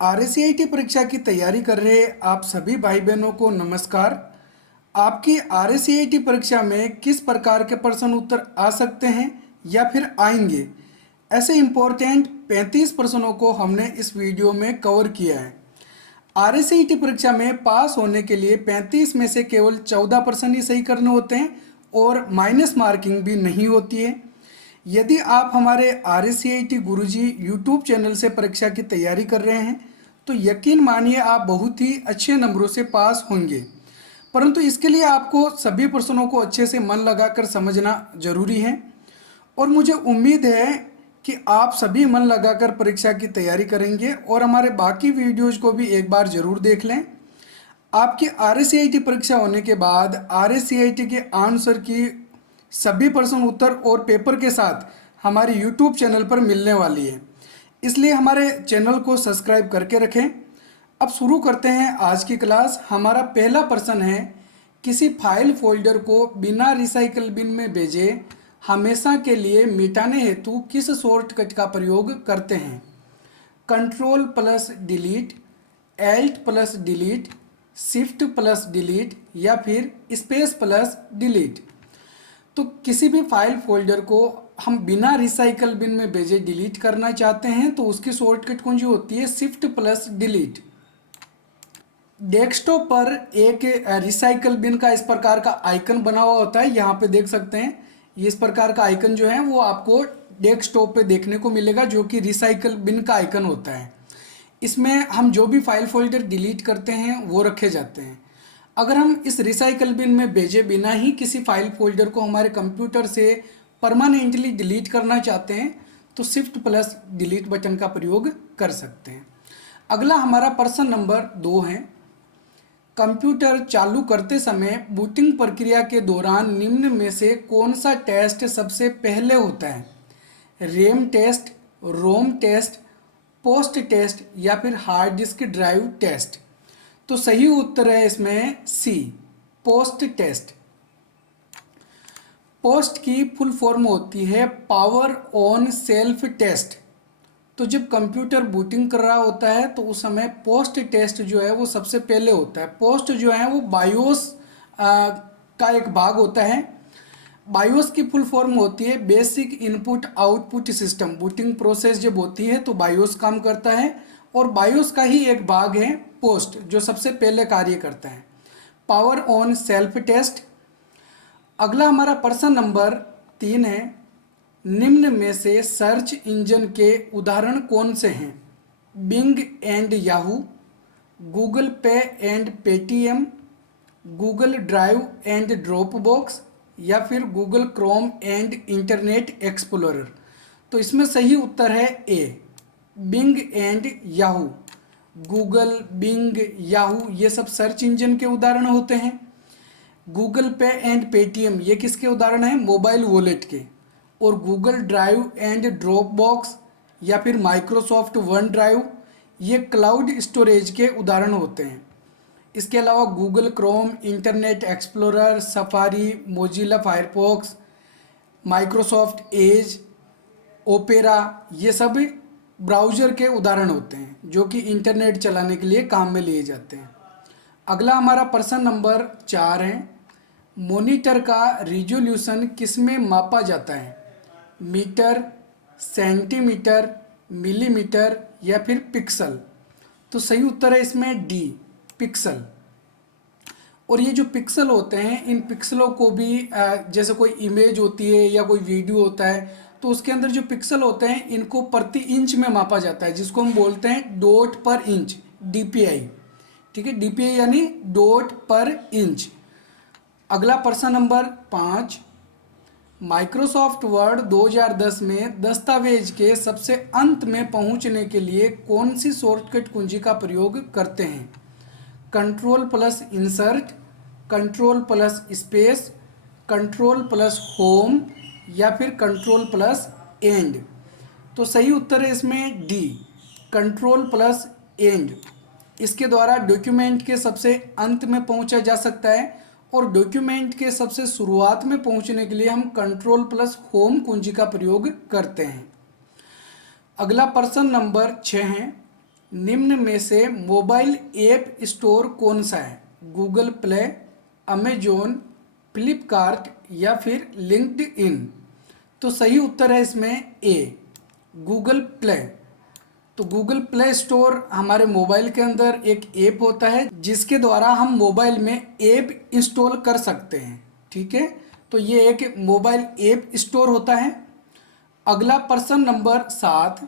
RSCIT परीक्षा की तैयारी कर रहे आप सभी भाई बहनों को नमस्कार। आपकी आरएससीआईटी परीक्षा में किस प्रकार के प्रश्न उत्तर आ सकते हैं या फिर आएंगे, ऐसे इम्पोर्टेंट 35 प्रश्नों को हमने इस वीडियो में कवर किया है। आरएससीआईटी परीक्षा में पास होने के लिए 35 में से केवल 14 प्रश्न ही सही करने होते हैं और माइनस मार्किंग भी नहीं होती है। यदि आप हमारे आरएससीआईटी गुरुजी यूट्यूब चैनल से परीक्षा की तैयारी कर रहे हैं तो यकीन मानिए आप बहुत ही अच्छे नंबरों से पास होंगे, परंतु इसके लिए आपको सभी प्रश्नों को अच्छे से मन लगाकर समझना जरूरी है। और मुझे उम्मीद है कि आप सभी मन लगाकर परीक्षा की तैयारी करेंगे और हमारे बाकी वीडियोज को भी एक बार ज़रूर देख लें। आपकी आरएससीआईटी परीक्षा होने के बाद आरएससीआईटी के आंसर की सभी प्रश्न उत्तर और पेपर के साथ हमारे यूट्यूब चैनल पर मिलने वाली है, इसलिए हमारे चैनल को सब्सक्राइब करके रखें। अब शुरू करते हैं आज की क्लास। हमारा पहला प्रश्न है, किसी फाइल फोल्डर को बिना रिसाइकल बिन में भेजे हमेशा के लिए मिटाने हेतु किस शॉर्टकट का प्रयोग करते हैं? Control plus delete, Alt plus delete, shift plus delete या फिर स्पेस प्लस डिलीट। तो किसी भी फाइल फोल्डर को हम बिना रिसाइकल बिन में भेजे डिलीट करना चाहते हैं तो उसकी शॉर्टकट कुंजी होती है शिफ्ट प्लस डिलीट। डेस्कटॉप पर एक रिसाइकल बिन का इस प्रकार का आइकन बना हुआ होता है, यहाँ पे देख सकते हैं। ये इस प्रकार का आइकन जो है वो आपको डेस्कटॉप पे देखने को मिलेगा, जो कि रिसाइकल बिन का आइकन होता है। इसमें हम जो भी फाइल फोल्डर डिलीट करते हैं वो रखे जाते हैं। अगर हम इस रिसाइकल बिन में भेजे बिना ही किसी फाइल फोल्डर को हमारे कंप्यूटर से परमानेंटली डिलीट करना चाहते हैं तो शिफ्ट प्लस डिलीट बटन का प्रयोग कर सकते हैं। अगला हमारा प्रश्न नंबर 2 है, कंप्यूटर चालू करते समय बूटिंग प्रक्रिया के दौरान निम्न में से कौन सा टेस्ट सबसे पहले होता है? रैम टेस्ट, रोम टेस्ट, पोस्ट टेस्ट या फिर हार्ड डिस्क ड्राइव टेस्ट। तो सही उत्तर है इसमें सी, पोस्ट टेस्ट। पोस्ट की फुल फॉर्म होती है पावर ऑन सेल्फ टेस्ट। तो जब कंप्यूटर बूटिंग कर रहा होता है तो उस समय पोस्ट टेस्ट जो है वो सबसे पहले होता है। पोस्ट जो है वो बायोस का एक भाग होता है। बायोस की फुल फॉर्म होती है basic input output system. Booting process जब होती है तो बायोस काम करता है और बायोस का ही एक भाग है पोस्ट, जो सबसे पहले कार्य करता है। Power on self test. अगला हमारा प्रश्न नंबर 3 है, निम्न में से सर्च इंजन के उदाहरण कौन से हैं? Bing and Yahoo, Google Pay and Paytm, Google Drive and Dropbox या फिर Google Chrome and Internet Explorer. तो इसमें सही उत्तर है A, Bing and Yahoo. Google, Bing, Yahoo ये सब सर्च इंजन के उदाहरण होते हैं। गूगल पे एंड पेटीएम ये किसके उदाहरण हैं? मोबाइल वॉलेट के। और Google Drive and Dropbox या फिर माइक्रोसॉफ्ट वन ड्राइव ये क्लाउड स्टोरेज के उदाहरण होते हैं। इसके अलावा Google Chrome, internet explorer, safari, Mozilla Firefox, Microsoft Edge, opera ये सब ब्राउज़र के उदाहरण होते हैं जो कि इंटरनेट चलाने के लिए काम में लिए जाते हैं। अगला हमारा प्रश्न नंबर 4 है, मॉनिटर का रिजोल्यूशन किस में मापा जाता है? मीटर, सेंटीमीटर, मिलीमीटर या फिर पिक्सल। तो सही उत्तर है इसमें डी, पिक्सल। और ये जो पिक्सल होते हैं, इन पिक्सलों को भी जैसे कोई इमेज होती है या कोई वीडियो होता है तो उसके अंदर जो पिक्सल होते हैं इनको प्रति इंच में मापा जाता है, जिसको हम बोलते हैं डॉट पर इंच, डीपीआई। ठीक है, डीपीआई यानी डॉट पर इंच। अगला प्रश्न नंबर 5, माइक्रोसॉफ्ट वर्ड 2010 में दस्तावेज के सबसे अंत में पहुंचने के लिए कौन सी शॉर्टकट कुंजी का प्रयोग करते हैं? Control plus insert, control plus space, control plus home या फिर कंट्रोल प्लस एंड। तो सही उत्तर है इसमें डी, कंट्रोल प्लस एंड। इसके द्वारा डॉक्यूमेंट के सबसे अंत में पहुंचा जा सकता है और डॉक्यूमेंट के सबसे शुरुआत में पहुंचने के लिए हम कंट्रोल प्लस होम कुंजी का प्रयोग करते हैं। अगला प्रश्न नंबर 6 है, निम्न में से मोबाइल ऐप स्टोर कौन सा है? गूगल प्ले, अमेजोन, फ्लिपकार्ट या फिर लिंक्डइन? तो सही उत्तर है इसमें ए, गूगल प्ले। तो गूगल प्ले स्टोर हमारे मोबाइल के अंदर एक ऐप होता है जिसके द्वारा हम मोबाइल में ऐप इंस्टॉल कर सकते हैं। ठीक है, तो ये एक मोबाइल ऐप स्टोर होता है। अगला प्रश्न नंबर 7,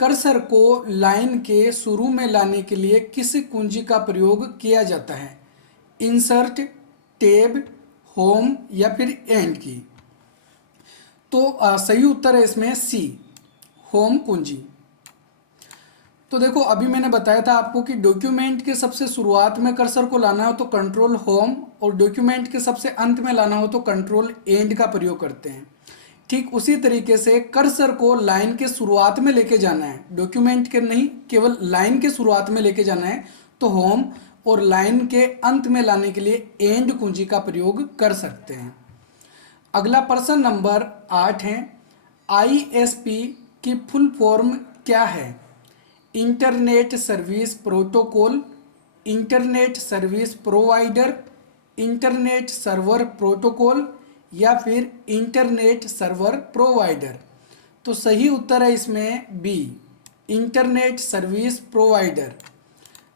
कर्सर को लाइन के शुरू में लाने के लिए किस कुंजी का प्रयोग किया जाता है? इंसर्ट, टैब, होम या फिर एंड की? तो सही उत्तर है इसमें सी, होम कुंजी। तो देखो अभी मैंने बताया था आपको कि डॉक्यूमेंट के सबसे शुरुआत में कर्सर को लाना हो तो कंट्रोल होम, और डॉक्यूमेंट के सबसे अंत में लाना हो तो कंट्रोल एंड का प्रयोग करते हैं। ठीक उसी तरीके से कर्सर को लाइन के शुरुआत में लेके जाना है, डॉक्यूमेंट के नहीं, केवल लाइन के शुरुआत में लेके जाना है तो होम, और लाइन के अंत में लाने के लिए एंड कुंजी का प्रयोग कर सकते हैं। अगला प्रश्न नंबर 8 है, आईएसपी की फुल फॉर्म क्या है? Internet service protocol, internet service provider, internet server protocol या फिर इंटरनेट सर्वर प्रोवाइडर? तो सही उत्तर है इसमें बी, इंटरनेट सर्विस प्रोवाइडर।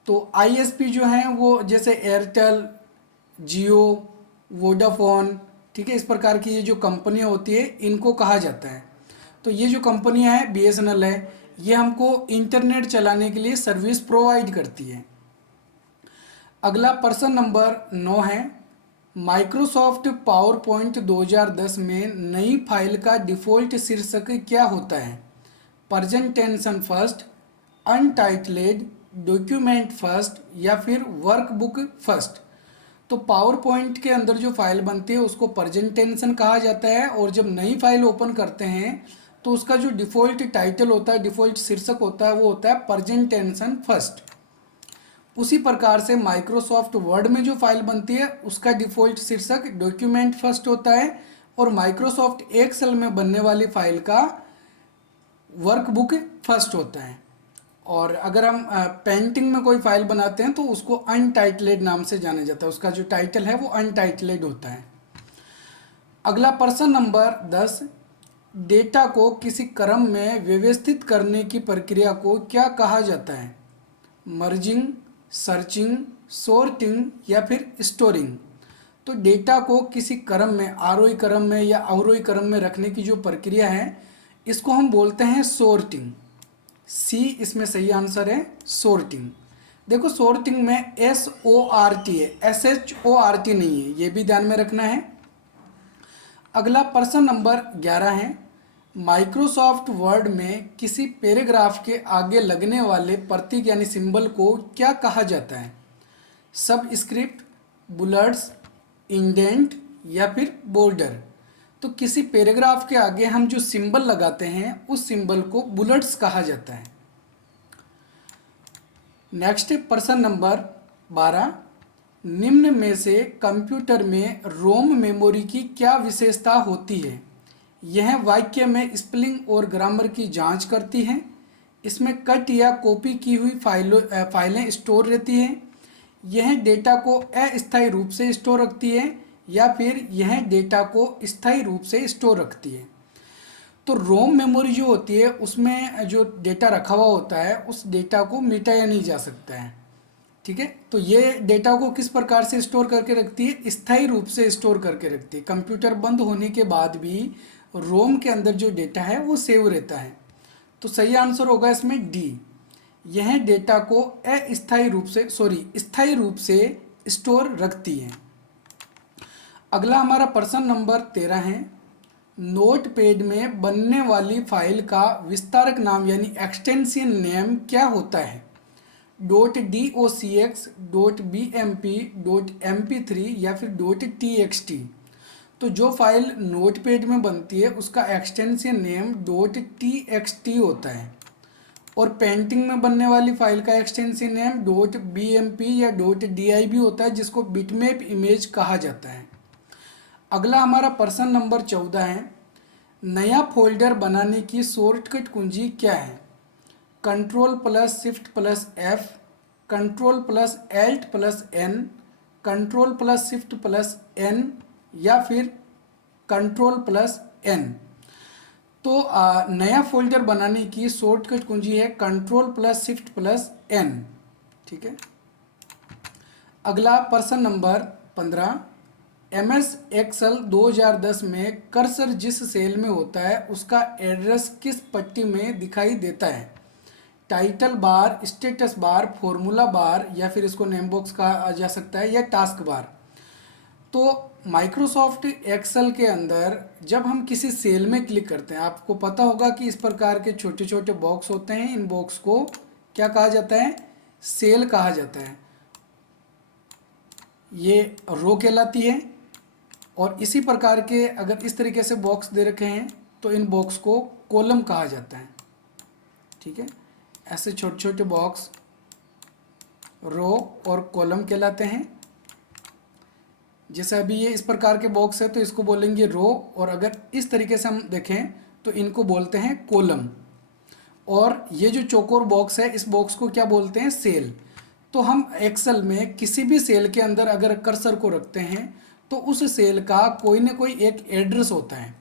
तो आईएसपी जो हैं वो जैसे एयरटेल, जियो, वोडाफोन, ठीक है, इस प्रकार की ये जो कंपनियां होती है इनको कहा जाता है। तो ये जो कंपनियां हैं, बीएसएनएल है, ये हमको इंटरनेट चलाने के लिए सर्विस प्रोवाइड करती है। अगला प्रश्न नंबर 9 है, माइक्रोसॉफ्ट पावर पॉइंट 2010 में नई फाइल का डिफ़ॉल्ट शीर्षक क्या होता है? Presentation first, untitled, document first या फिर वर्कबुक फर्स्ट? तो पावर पॉइंट के अंदर जो फाइल बनती है उसको प्रेजेंटेशन कहा जाता है, और जब नई फाइल ओपन करते हैं तो उसका जो डिफ़ॉल्ट टाइटल होता है, डिफ़ॉल्ट शीर्षक होता है, वो होता है प्रेजेंटेशन फर्स्ट। उसी प्रकार से माइक्रोसॉफ्ट वर्ड में जो फाइल बनती है उसका डिफ़ॉल्ट शीर्षक डॉक्यूमेंट फर्स्ट होता है, और माइक्रोसॉफ्ट एक्सेल में बनने वाली फाइल का वर्कबुक फर्स्ट होता है। और अगर हम पेंटिंग में कोई फाइल बनाते हैं तो उसको अनटाइटल्ड नाम से जाना जाता है, उसका जो टाइटल है वो अनटाइटल्ड होता है। अगला प्रश्न नंबर 10, डेटा को किसी क्रम में व्यवस्थित करने की प्रक्रिया को क्या कहा जाता है? मर्जिंग, सर्चिंग, सॉर्टिंग या फिर स्टोरिंग? तो डेटा को किसी क्रम में, आरोही क्रम में या अवरोही क्रम में रखने की जो प्रक्रिया है इसको हम बोलते हैं सॉर्टिंग। सी इसमें सही आंसर है, सॉर्टिंग। देखो सॉर्टिंग में SORT है, SHORT नहीं है, ये भी ध्यान में रखना है। अगला प्रश्न नंबर 11 है, माइक्रोसॉफ्ट वर्ड में किसी पैराग्राफ के आगे लगने वाले प्रतीक यानी सिंबल को क्या कहा जाता है? सबस्क्रिप्ट, बुलेट्स, इंडेंट या फिर बॉर्डर? तो किसी पैराग्राफ के आगे हम जो सिंबल लगाते हैं उस सिंबल को बुलेट्स कहा जाता है। नेक्स्ट प्रश्न नंबर 12, निम्न में से कंप्यूटर में रोम मेमोरी की क्या विशेषता होती है? यह वाक्य में स्पेलिंग और ग्रामर की जांच करती है, इसमें कट या कॉपी की हुई फाइलें स्टोर रहती हैं, यह डेटा को अस्थायी रूप से स्टोर रखती है या फिर यह डेटा को स्थायी रूप से स्टोर रखती है? तो रोम मेमोरी जो होती है उसमें जो डेटा रखा हुआ होता है उस डेटा को मिटाया नहीं जा सकता है। ठीक है, तो ये डेटा को किस प्रकार से स्टोर करके रखती है? स्थायी रूप से स्टोर करके रखती है। कंप्यूटर बंद होने के बाद भी रोम के अंदर जो डेटा है वो सेव रहता है। तो सही आंसर होगा इसमें डी, यह डेटा को स्थायी रूप से स्टोर रखती है। अगला हमारा प्रश्न नंबर 13 है, नोटपैड में बनने वाली फाइल का विस्तारक नाम यानी एक्सटेंशन नेम क्या होता है? .docx, .bmp, .mp3 या फिर .txt? तो जो फाइल नोटपैड में बनती है उसका एक्सटेंशन नेम .txt होता है, और पेंटिंग में बनने वाली फाइल का एक्सटेंशन नेम .bmp या .dib होता है, जिसको बिटमैप इमेज कहा जाता है। अगला हमारा प्रश्न नंबर 14 है, नया फोल्डर बनाने की शॉर्टकट कुंजी क्या है? Control plus shift plus F, control plus alt plus N, control plus shift plus N, या फिर कंट्रोल प्लस एन। तो नया फोल्डर बनाने की शॉर्टकट कुंजी है control plus shift plus N. ठीक है। अगला प्रश्न नंबर 15, MS एक्सेल 2010 में कर्सर जिस सेल में होता है उसका एड्रेस किस पट्टी में दिखाई देता है? Title bar, status bar, formula bar, या फिर इसको नेम बॉक्स कहा जा सकता है, या टास्क बार। तो माइक्रोसॉफ्ट एक्सेल के अंदर जब हम किसी सेल में क्लिक करते हैं, आपको पता होगा कि इस प्रकार के छोटे छोटे बॉक्स होते हैं। इन बॉक्स को क्या कहा जाता है? सेल कहा जाता है। ये रो कहलाती है। और इसी प्रकार के अगर इस तरीके से बॉक्स दे रखे हैं तो इन बॉक्स को कॉलम कहा जाता है। ठीक है। ऐसे छोटे छोटे बॉक्स रो और कॉलम कहलाते हैं। जैसे अभी ये इस प्रकार के बॉक्स है तो इसको बोलेंगे रो, और अगर इस तरीके से हम देखें तो इनको बोलते हैं कॉलम। और ये जो चौकोर बॉक्स है इस बॉक्स को क्या बोलते हैं? सेल। तो हम एक्सेल में किसी भी सेल के अंदर अगर कर्सर को रखते हैं तो उस सेल का कोई ना कोई एक एड्रेस होता है।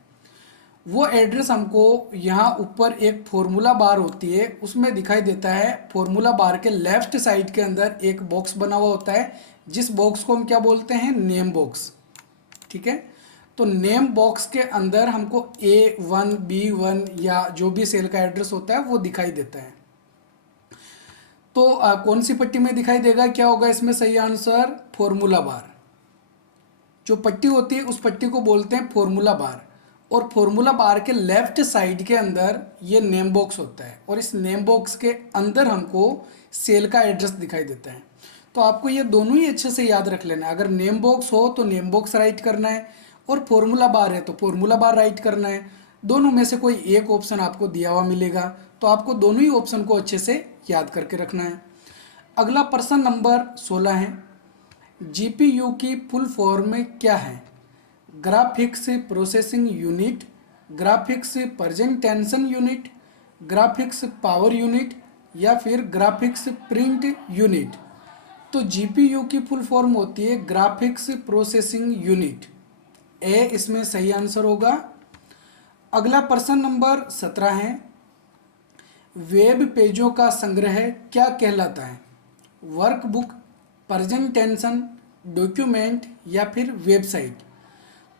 वो एड्रेस हमको यहाँ ऊपर एक फॉर्मूला बार होती है उसमें दिखाई देता है। फॉर्मूला बार के लेफ्ट साइड के अंदर एक बॉक्स बना हुआ होता है जिस बॉक्स को हम क्या बोलते हैं? Name box. ठीक है। तो नेम बॉक्स के अंदर हमको A1, B1 या जो भी सेल का एड्रेस होता है वो दिखाई देता है। तो कौन सी पट्टी में दिखाई देगा? क्या होगा इसमें सही आंसर? Formula bar. जो पट्टी होती है उस पट्टी को बोलते हैं फॉर्मूला बार। और फॉर्मूला बार के लेफ्ट साइड के अंदर ये नेम बॉक्स होता है, और इस नेम बॉक्स के अंदर हमको सेल का एड्रेस दिखाई देता है। तो आपको ये दोनों ही अच्छे से याद रख लेना है। अगर नेम बॉक्स हो तो नेम बॉक्स राइट करना है, और फॉर्मूला बार है तो फॉर्मूला बार राइट करना है। दोनों में से कोई एक ऑप्शन आपको दिया हुआ मिलेगा, तो आपको दोनों ही ऑप्शन को अच्छे से याद करके रखना है। अगला प्रश्न नंबर 16 है, GPU की फुल फॉर्म क्या है? Graphics processing unit, graphics presentation unit, graphics power unit, या फिर ग्राफिक्स प्रिंट यूनिट। तो GPU की फुल फॉर्म होती है ग्राफिक्स प्रोसेसिंग यूनिट। ए इसमें सही आंसर होगा। अगला प्रश्न नंबर 17 है, वेब पेजों का संग्रह क्या कहलाता है? वर्कबुक, प्रेजेंटेशन, डॉक्यूमेंट, या फिर वेबसाइट।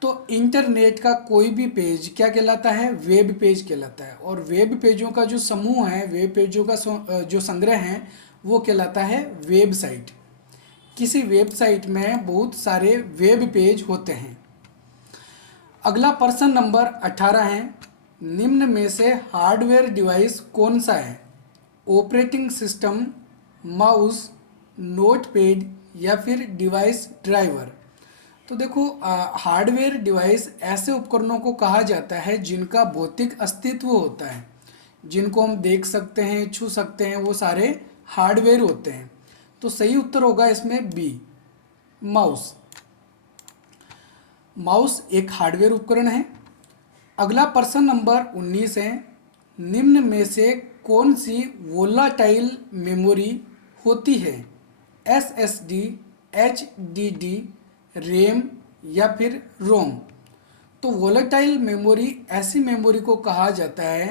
तो इंटरनेट का कोई भी पेज क्या कहलाता है? वेब पेज कहलाता है। और वेब पेजों का जो समूह है, वेब पेजों का जो संग्रह है वो कहलाता है वेबसाइट। किसी वेबसाइट में बहुत सारे वेब पेज होते हैं। अगला प्रश्न नंबर 18 है, निम्न में से हार्डवेयर डिवाइस कौन सा है? ऑपरेटिंग सिस्टम, माउस, नोटपैड, या फिर डिवाइस ड्राइवर। तो देखो, हार्डवेयर डिवाइस ऐसे उपकरणों को कहा जाता है जिनका भौतिक अस्तित्व होता है, जिनको हम देख सकते हैं, छू सकते हैं, वो सारे हार्डवेयर होते हैं। तो सही उत्तर होगा इसमें बी, माउस। माउस एक हार्डवेयर उपकरण है। अगला प्रश्न नंबर 19 है, निम्न में से कौन सी वोलाटाइल मेमोरी होती है? SSD, HDD, रैम, या फिर रोम। तो वोलेटाइल मेमोरी ऐसी मेमोरी को कहा जाता है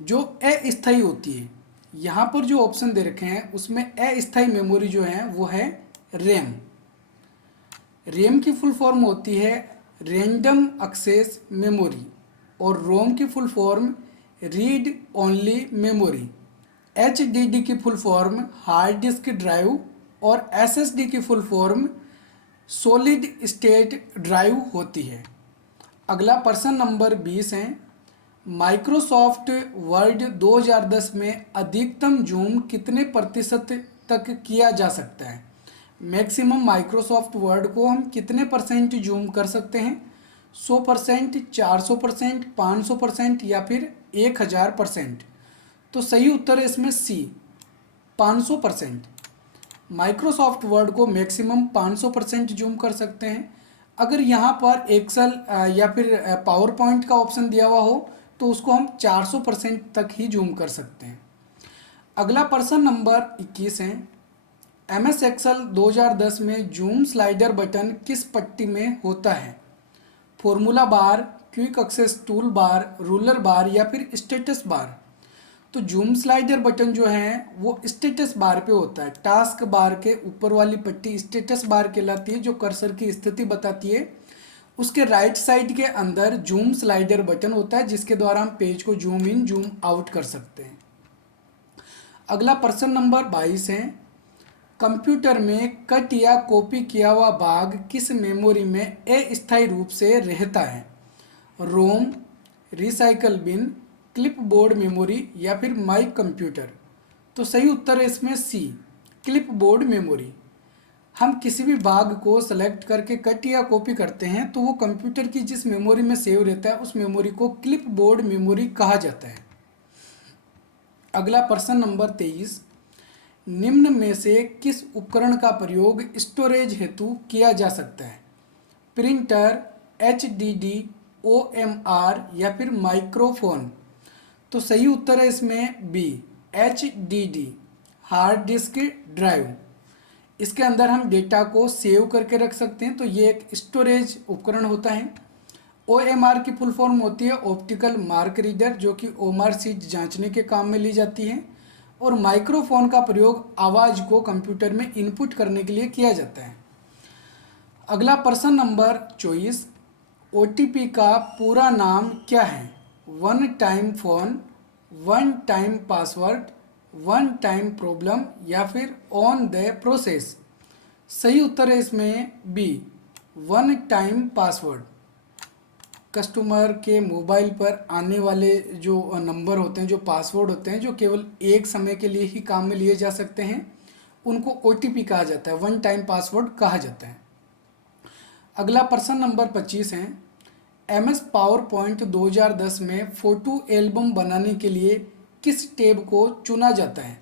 जो अस्थायी होती है। यहाँ पर जो ऑप्शन दे रखे हैं उसमें अस्थायी मेमोरी जो है वो है रैम। रैम की फुल फॉर्म होती है रैंडम एक्सेस मेमोरी, और रोम की full form read only memory. HDD की full form hard disk drive, और SSD की full form solid state drive होती है। अगला प्रश्न नंबर 20 है, माइक्रोसॉफ्ट वर्ड 2010 में अधिकतम जूम कितने प्रतिशत तक किया जा सकता है? मैक्सिमम माइक्रोसॉफ्ट वर्ड को हम कितने परसेंट जूम कर सकते हैं? 100%, 400%, 500%, या फिर 1000%। तो सही उत्तर है इसमें सी, 500%। माइक्रोसॉफ्ट वर्ड को मैक्सिमम 500% जूम कर सकते हैं। अगर यहाँ पर एक्सेल या फिर पावर पॉइंट का ऑप्शन दिया हुआ हो तो उसको हम 400% तक ही जूम कर सकते हैं। अगला प्रश्न नंबर 21 है, MS एक्सेल 2010 में जूम स्लाइडर बटन किस पट्टी में होता है? Formula bar, quick access tool bar, ruler bar या फिर स्टेटस बार? तो जूम स्लाइडर बटन जो है वो स्टेटस बार पे होता है। टास्क बार के ऊपर वाली पट्टी स्टेटस बार कहलाती है, जो कर्सर की स्थिति बताती है। उसके राइट साइड के अंदर जूम स्लाइडर बटन होता है, जिसके द्वारा हम पेज को जूम इन जूम आउट कर सकते हैं। अगला प्रश्न नंबर 22 है, कंप्यूटर में कट या कॉपी किया हुआ भाग किस मेमोरी में अस्थायी रूप से रहता है? रोम, रिसाइकल बिन, क्लिपबोर्ड मेमोरी या फिर माई कंप्यूटर? तो सही उत्तर है इसमें सी, क्लिपबोर्ड मेमोरी। हम किसी भी भाग को सेलेक्ट करके कट या कॉपी करते हैं तो वो कंप्यूटर की जिस मेमोरी में सेव रहता है उस मेमोरी को क्लिपबोर्ड मेमोरी कहा जाता है। अगला प्रश्न नंबर 23, निम्न में से किस उपकरण का प्रयोग स्टोरेज हेतु किया जा सकता है? प्रिंटर, HDD, OMR या फिर माइक्रोफोन? तो सही उत्तर है इसमें B, HDD, hard disk drive. इसके अंदर हम डेटा को सेव करके रख सकते हैं, तो ये एक स्टोरेज उपकरण होता है। OMR की फुल फॉर्म होती है ऑप्टिकल मार्क रीडर, जो कि OMR सीट जांचने के काम में ली जाती है। और माइक्रोफोन का प्रयोग आवाज़ को कंप्यूटर में इनपुट करने के लिए किया जाता है। अगला प्रश्न नंबर 24, OTP का पूरा नाम क्या है? One time phone, one time password, one time problem या फिर ऑन द प्रोसेस? सही उत्तर है इसमें B, one time password. Customer के मोबाइल पर आने वाले जो नंबर होते हैं, जो पासवर्ड होते हैं, जो केवल एक समय के लिए ही काम में लिए जा सकते हैं, उनको OTP कहा जाता है, वन टाइम पासवर्ड कहा जाता है। अगला प्रश्न नंबर 25 है, MS पावर पॉइंट 2010 में फ़ोटो एल्बम बनाने के लिए किस टैब को चुना जाता है?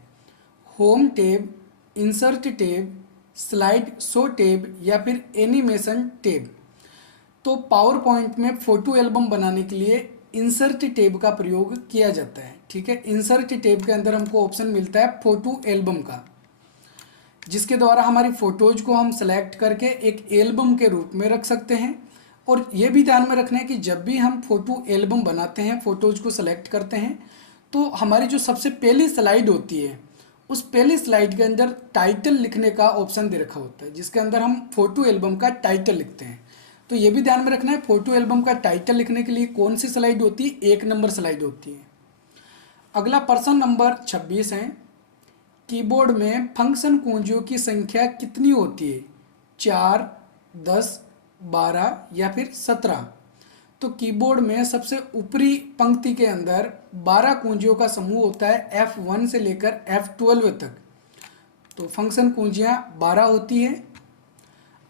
Home tab, insert tab, slide show tab या फिर एनिमेशन टैब? तो पावर पॉइंट में फ़ोटो एल्बम बनाने के लिए इंसर्ट टैब का प्रयोग किया जाता है। ठीक है, इंसर्ट टैब के अंदर हमको ऑप्शन मिलता है फ़ोटो एल्बम का, जिसके द्वारा हमारी फ़ोटोज को हम सेलेक्ट करके एक एल्बम के रूप में रख सकते हैं। और ये भी ध्यान में रखना है कि जब भी हम फ़ोटो एल्बम बनाते हैं, फ़ोटोज को सेलेक्ट करते हैं, तो हमारी जो सबसे पहली स्लाइड होती है, उस पहली स्लाइड के अंदर टाइटल लिखने का ऑप्शन दे रखा होता है, जिसके अंदर हम फ़ोटो एल्बम का टाइटल लिखते हैं। तो ये भी ध्यान में रखना है, फ़ोटो एल्बम का टाइटल लिखने के लिए कौन सी स्लाइड होती है? 1 नंबर स्लाइड होती है। अगला प्रश्न नंबर 26 है, कीबोर्ड में फंक्शन कुंजियों की संख्या कितनी होती है? 4, 10, 12 या फिर 17? तो कीबोर्ड में सबसे ऊपरी पंक्ति के अंदर 12 कुंजियों का समूह होता है, F1 से लेकर F12 तक। तो फंक्शन कुंजियाँ 12 होती है।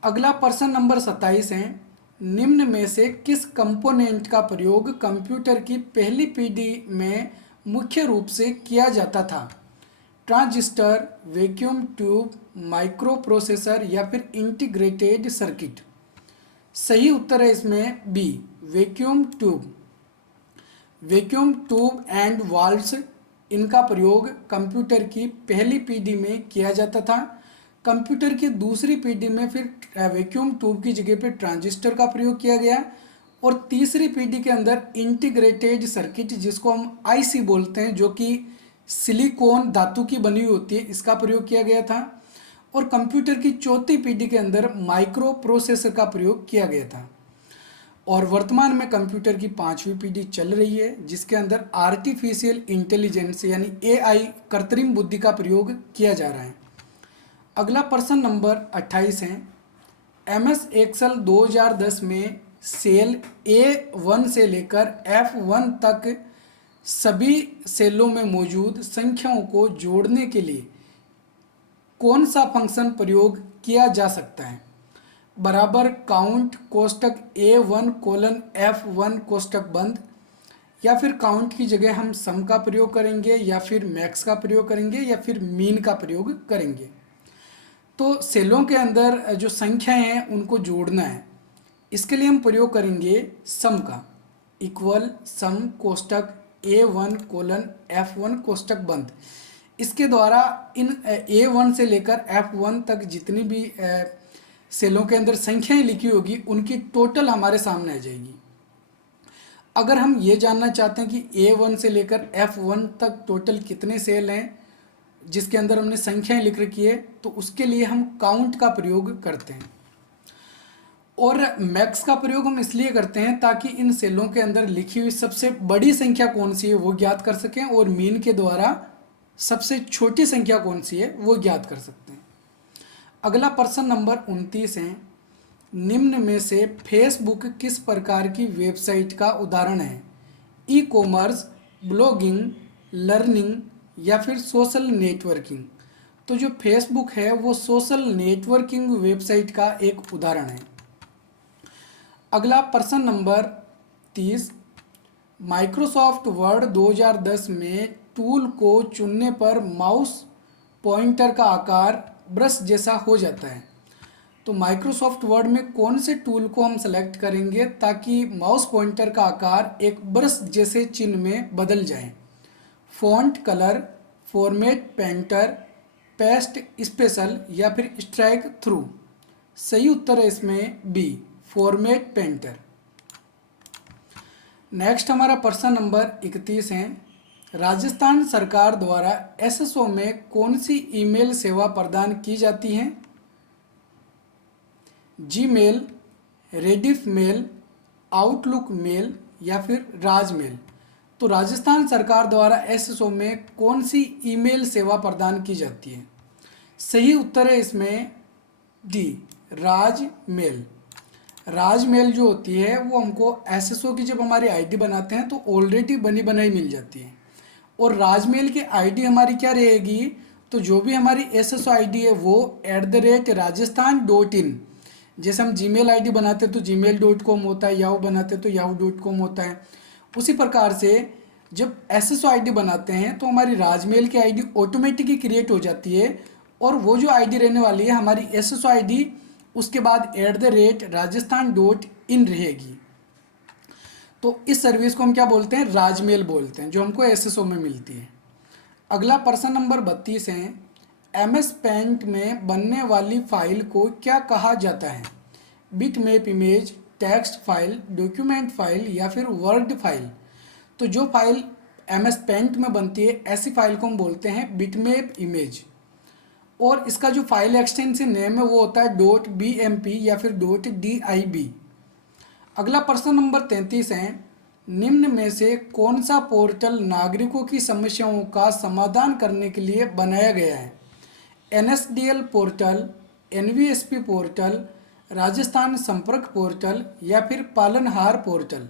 अगला प्रश्न नंबर 27 है, निम्न में से किस कंपोनेंट का प्रयोग कंप्यूटर की पहली पीढ़ी में मुख्य रूप से किया जाता था? Transistor, vacuum tube, micro processor या फिर इंटीग्रेटेड सर्किट? सही उत्तर है इसमें B, vacuum tube. Vacuum tube and valves, इनका प्रयोग कंप्यूटर की पहली पीढ़ी में किया जाता था। कंप्यूटर की दूसरी पीढ़ी में फिर वैक्यूम ट्यूब की जगह पर ट्रांजिस्टर का प्रयोग किया गया। और तीसरी पीढ़ी के अंदर इंटीग्रेटेड सर्किट, जिसको हम IC बोलते हैं, जो कि सिलिकॉन धातु की बनी हुई होती है, इसका प्रयोग किया गया था। और कंप्यूटर की चौथी पीढ़ी के अंदर माइक्रो प्रोसेसर का प्रयोग किया गया था। और वर्तमान में कंप्यूटर की 5वीं पीढ़ी चल रही है, जिसके अंदर आर्टिफिशियल इंटेलिजेंस यानी AI, कृत्रिम बुद्धि का प्रयोग किया जा रहा है। अगला प्रश्न नंबर 28 है, MS एक्सेल 2010 में सेल A1 से लेकर F1 तक सभी सेलों में मौजूद संख्याओं को जोड़ने के लिए कौन सा फंक्शन प्रयोग किया जा सकता है? बराबर काउंट कोष्टक A1:F1 कोष्टक बंद, या फिर काउंट की जगह हम सम का प्रयोग करेंगे, या फिर मैक्स का प्रयोग करेंगे, या फिर मीन का प्रयोग करेंगे? तो सेलों के अंदर जो संख्याएं हैं उनको जोड़ना है, इसके लिए हम प्रयोग करेंगे सम का, इक्वल सम कोष्टक A1:F1 कोष्टक बंद। इसके द्वारा इन A1 से लेकर F1 तक जितनी भी सेलों के अंदर संख्याएं लिखी होगी उनकी टोटल हमारे सामने आ जाएगी। अगर हम ये जानना चाहते हैं कि A1 से लेकर F1 तक टोटल कितने सेल हैं जिसके अंदर हमने संख्याएं लिख रखी है, तो उसके लिए हम काउंट का प्रयोग करते हैं। और मैक्स का प्रयोग हम इसलिए करते हैं ताकि इन सेलों के अंदर लिखी हुई सबसे बड़ी संख्या कौन सी है वो ज्ञात कर सकें, और मीन के द्वारा सबसे छोटी संख्या कौन सी है वो ज्ञात कर सकते हैं। अगला प्रश्न नंबर 29 है, निम्न में से फेसबुक किस प्रकार की वेबसाइट का उदाहरण है? ई कॉमर्स, ब्लॉगिंग, लर्निंग या फिर सोशल नेटवर्किंग। तो जो फेसबुक है वो सोशल नेटवर्किंग वेबसाइट का एक उदाहरण है। अगला प्रश्न नंबर 30, माइक्रोसॉफ्ट वर्ड 2010 में टूल को चुनने पर माउस पॉइंटर का आकार ब्रश जैसा हो जाता है। तो माइक्रोसॉफ्ट वर्ड में कौन से टूल को हम सेलेक्ट करेंगे ताकि माउस पॉइंटर का आकार एक ब्रश जैसे चिन्ह में बदल जाए? Font colour, format painter, paste special या फिर स्ट्राइक थ्रू। सही उत्तर है इसमें बी, फॉर्मेट पेंटर। नेक्स्ट हमारा प्रश्न नंबर 31 है, राजस्थान सरकार द्वारा एसएसओ में कौन सी ईमेल सेवा प्रदान की जाती है? Gmail, Rediff mail, Outlook mail या फिर राज मेल। तो राजस्थान सरकार द्वारा एसएसओ में कौन सी ईमेल सेवा प्रदान की जाती है? सही उत्तर है इसमें डी, राज मेल। राज मेल जो होती है वो हमको एसएसओ की जब हमारी आईडी बनाते हैं तो ऑलरेडी बनी बनाई मिल जाती है, और राजमेल की आईडी हमारी क्या रहेगी? तो जो भी हमारी एसएसओ आईडी है वो @rajasthan.in, जैसे हम जीमेल आईडी बनाते हैं तो gmail.com होता है, याहू बनाते हैं तो yahoo.com होता है, उसी प्रकार से जब एसएसओ आईडी बनाते हैं तो हमारी राजमेल की आईडी ऑटोमेटिकली क्रिएट हो जाती है, और वो जो आईडी रहने वाली है हमारी एसएसओ आईडी उसके बाद @rajasthan.in रहेगी। तो इस सर्विस को हम क्या बोलते हैं? राजमेल बोलते हैं, जो हमको एसएसओ में मिलती है। अगला प्रश्न नंबर 32 है, एमएस पेंट में बनने वाली फाइल को क्या कहा जाता है? Bitmap image, text file, document file या फिर वर्ड फाइल। तो जो फाइल एमएस पेंट में बनती है ऐसी फाइल को हम बोलते हैं बिटमैप इमेज, और इसका जो फाइल एक्सटेंशन नेम है वो होता है .bmp या फिर .dib। अगला प्रश्न नंबर 33 है, निम्न में से कौन सा पोर्टल नागरिकों की समस्याओं का समाधान करने के लिए बनाया गया है? NSDL portal, NVSP portal, Rajasthan संपर्क पोर्टल या फिर पालनहार पोर्टल।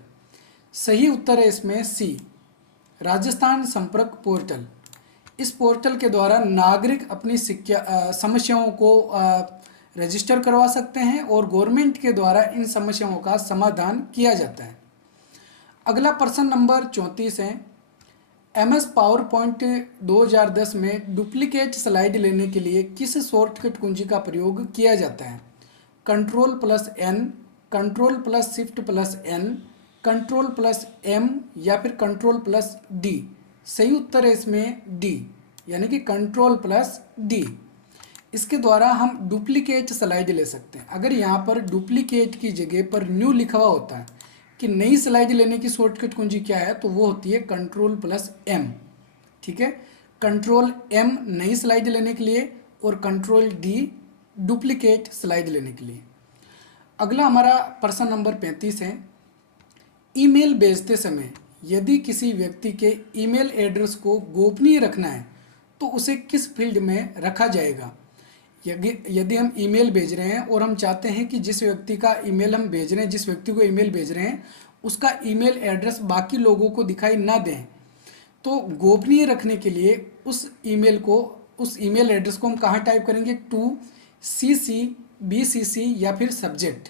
सही उत्तर है इसमें सी, राजस्थान संपर्क पोर्टल। इस पोर्टल के द्वारा नागरिक अपनी समस्याओं को रजिस्टर करवा सकते हैं और गवर्नमेंट के द्वारा इन समस्याओं का समाधान किया जाता है। अगला प्रश्न नंबर 34 है, MS पावर पॉइंट 2010 में डुप्लीकेट स्लाइड लेने के लिए किस शॉर्टकट कुंजी का प्रयोग किया जाता है? Ctrl+N, Ctrl+Shift+N, Ctrl+M या फिर Ctrl+D। सही उत्तर है इसमें डी, यानी कि Ctrl+D। इसके द्वारा हम डुप्लीकेट स्लाइड ले सकते हैं। अगर यहाँ पर डुप्लीकेट की जगह पर न्यू लिखा हुआ होता है कि नई स्लाइड लेने की शॉर्टकट कुंजी क्या है, तो वो होती है Ctrl+M। ठीक है, Ctrl+M नई स्लाइड लेने के लिए और Ctrl+D डुप्लीकेट स्लाइड लेने के लिए। अगला हमारा प्रश्न नंबर 35 है, ईमेल भेजते समय यदि किसी व्यक्ति के ईमेल एड्रेस को गोपनीय रखना है तो उसे किस फील्ड में रखा जाएगा? यदि हम ईमेल भेज रहे हैं और हम चाहते हैं कि जिस व्यक्ति का ईमेल हम भेज रहे हैं, जिस व्यक्ति को ईमेल भेज रहे हैं, उसका ईमेल एड्रेस बाकी लोगों को दिखाई ना दें, तो गोपनीय रखने के लिए उस ईमेल एड्रेस को हम कहाँ टाइप करेंगे? टू CC, BCC या फिर सब्जेक्ट।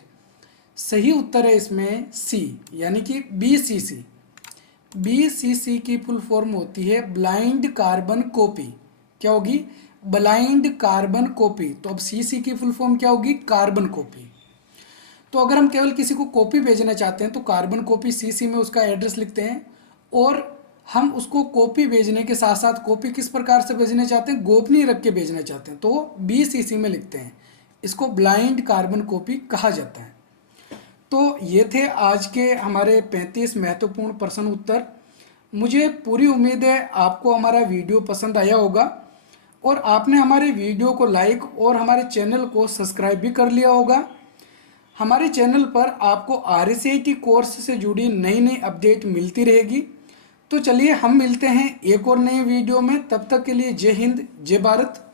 सही उत्तर है इसमें सी, यानी कि BCC। BCC की फुल फॉर्म होती है ब्लाइंड कार्बन कॉपी। क्या होगी? Blind carbon copy. तो अब CC की फुल फॉर्म क्या होगी? Carbon copy. तो अगर हम केवल किसी को कॉपी भेजना चाहते हैं तो कार्बन कॉपी CC में उसका एड्रेस लिखते हैं, और हम उसको कॉपी भेजने के साथ साथ, कॉपी किस प्रकार से भेजने चाहते हैं, गोपनीय रख के भेजना चाहते हैं, तो 20 ईसी में लिखते हैं। इसको ब्लाइंड कार्बन कॉपी कहा जाता है। तो ये थे आज के हमारे 35 महत्वपूर्ण प्रश्न उत्तर। मुझे पूरी उम्मीद है आपको हमारा वीडियो पसंद आया होगा और आपने हमारे वीडियो को लाइक और हमारे चैनल को सब्सक्राइब भी कर लिया होगा। हमारे चैनल पर आपको RSAT कोर्स से जुड़ी नई नई अपडेट मिलती रहेगी। तो चलिए हम मिलते हैं एक और नए वीडियो में, तब तक के लिए जय हिंद, जय भारत।